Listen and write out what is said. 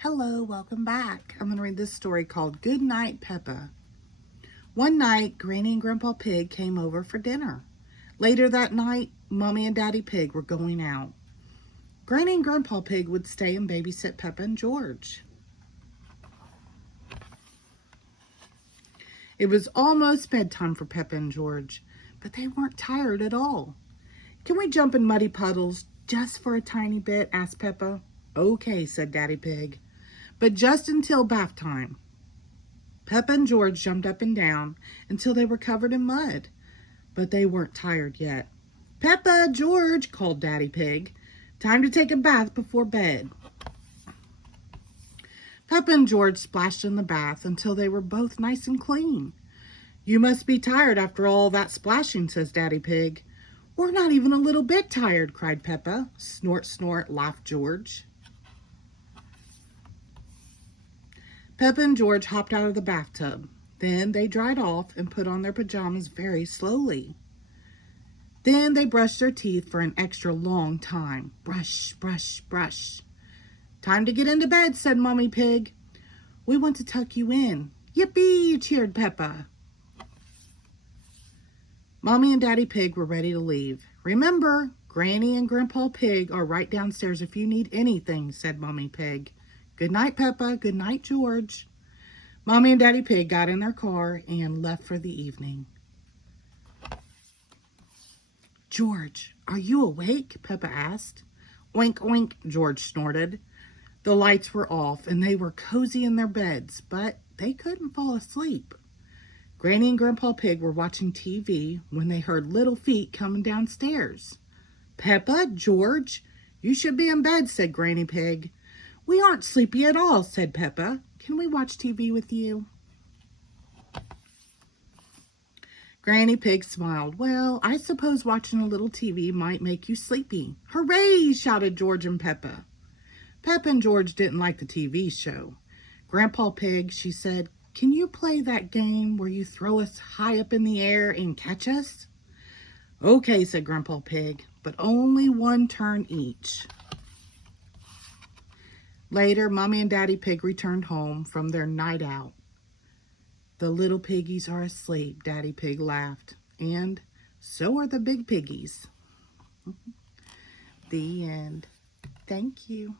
Hello, welcome back. I'm going to read this story called Good Night, Peppa. One night, Granny and Grandpa Pig came over for dinner. Later that night, Mommy and Daddy Pig were going out. Granny and Grandpa Pig would stay and babysit Peppa and George. It was almost bedtime for Peppa and George, but they weren't tired at all. "Can we jump in muddy puddles just for a tiny bit?" asked Peppa. "Okay," said Daddy Pig, "but just until bath time." Peppa and George jumped up and down until they were covered in mud, but they weren't tired yet. "Peppa, George," called Daddy Pig, "time to take a bath before bed." Peppa and George splashed in the bath until they were both nice and clean. "You must be tired after all that splashing," says Daddy Pig. "We're not even a little bit tired," cried Peppa. "Snort, snort," laughed George. Peppa and George hopped out of the bathtub. Then they dried off and put on their pajamas very slowly. Then they brushed their teeth for an extra long time. Brush, brush, brush. "Time to get into bed," said Mommy Pig. "We want to tuck you in." "Yippee!" cheered Peppa. Mommy and Daddy Pig were ready to leave. "Remember, Granny and Grandpa Pig are right downstairs if you need anything," said Mommy Pig. "Good night, Peppa. Good night, George." Mommy and Daddy Pig got in their car and left for the evening. "George, are you awake?" Peppa asked. "Oink, oink," George snorted. The lights were off and they were cozy in their beds, but they couldn't fall asleep. Granny and Grandpa Pig were watching TV when they heard little feet coming downstairs. "Peppa, George, you should be in bed," said Granny Pig. "We aren't sleepy at all," said Peppa. "Can we watch TV with you?" Granny Pig smiled. "Well, I suppose watching a little TV might make you sleepy." "Hooray!" shouted George and Peppa. Peppa and George didn't like the TV show. "Grandpa Pig," she said, "can you play that game where you throw us high up in the air and catch us?" "Okay," said Grandpa Pig, "but only one turn each." Later, Mommy and Daddy Pig returned home from their night out. "The little piggies are asleep," Daddy Pig laughed, "and so are the big piggies." The end. Thank you.